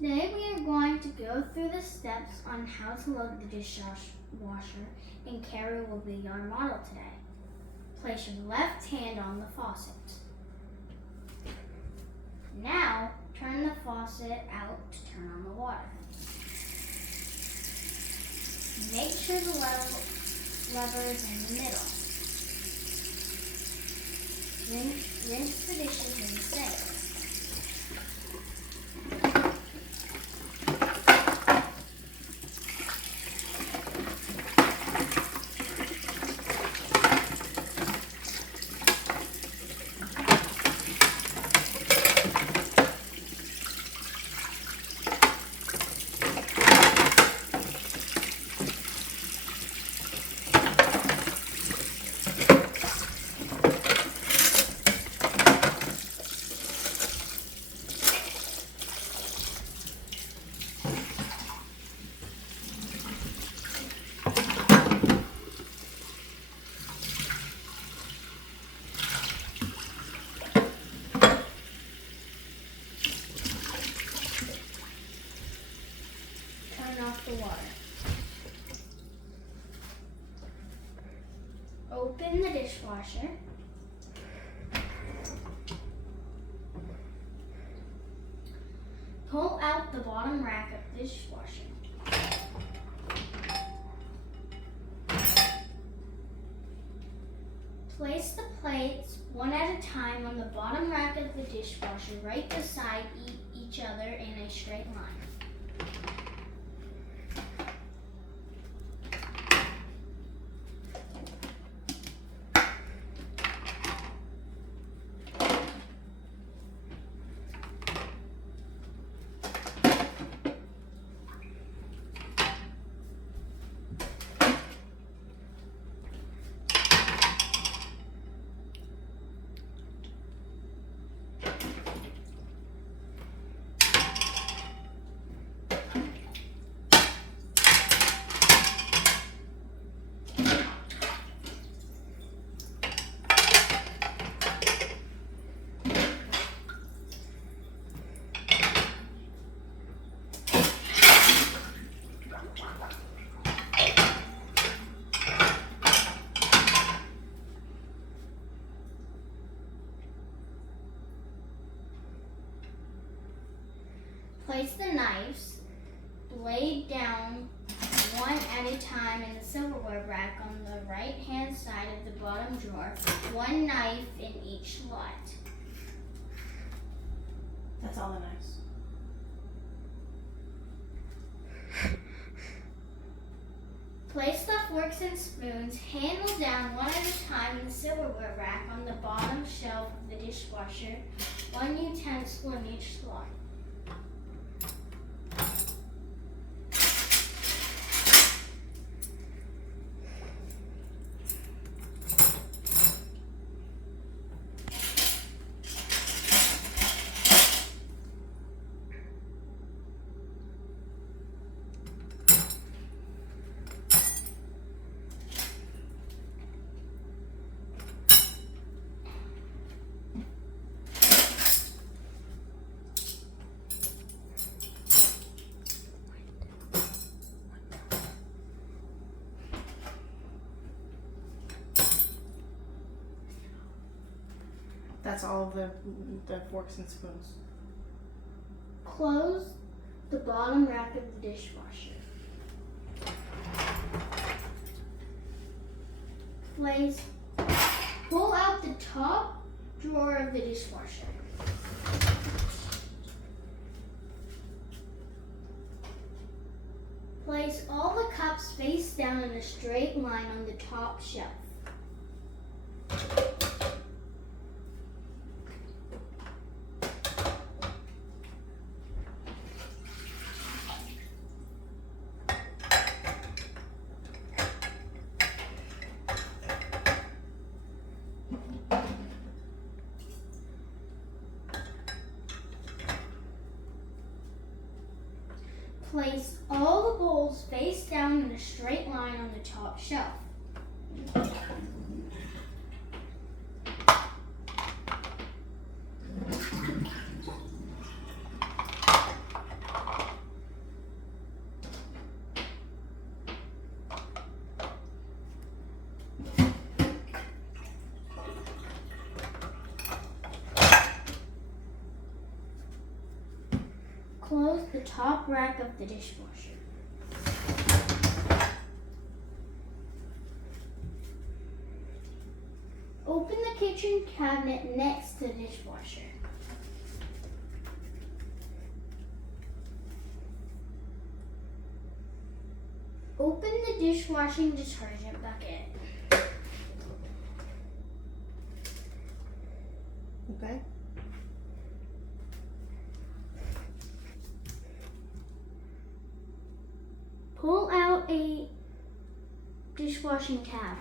Today we are going to go through the steps on how to load the dishwasher, and Carrie will be our model today. Place your left hand on the faucet. Now turn the faucet out to turn on the water. Make sure the lever is in the middle. Rinse the dishes in the sink. Off the water. Open the dishwasher. Pull out the bottom rack of the dishwasher. Place the plates one at a time on the bottom rack of the dishwasher, right beside each other in a straight line. Place the knives, blade down, one at a time in the silverware rack on the right-hand side of the bottom drawer, one knife in each slot. That's all the knives. Place the forks and spoons, handle down one at a time in the silverware rack on the bottom shelf of the dishwasher, one utensil in each slot. That's all of the forks and spoons. Close the bottom rack of the dishwasher. Pull out the top drawer of the dishwasher. Place all the cups face down in a straight line on the top shelf. Place all the bowls face down in a straight line on the top shelf. Close the top rack of the dishwasher. Open the kitchen cabinet next to the dishwasher. Open the dishwashing detergent bucket. Okay. Pull out a dishwashing tab.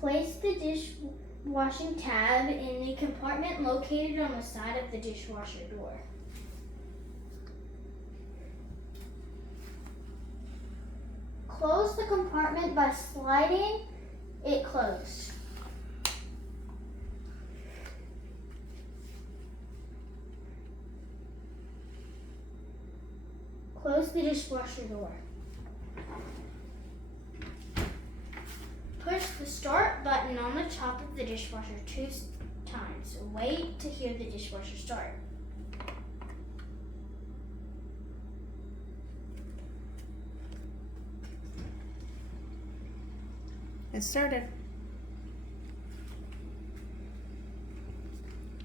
Place the dishwashing tab in the compartment located on the side of the dishwasher door. Close the compartment by sliding it closed. Close the dishwasher door. Push the start button on the top of the dishwasher 2 times. Wait to hear the dishwasher start. It started.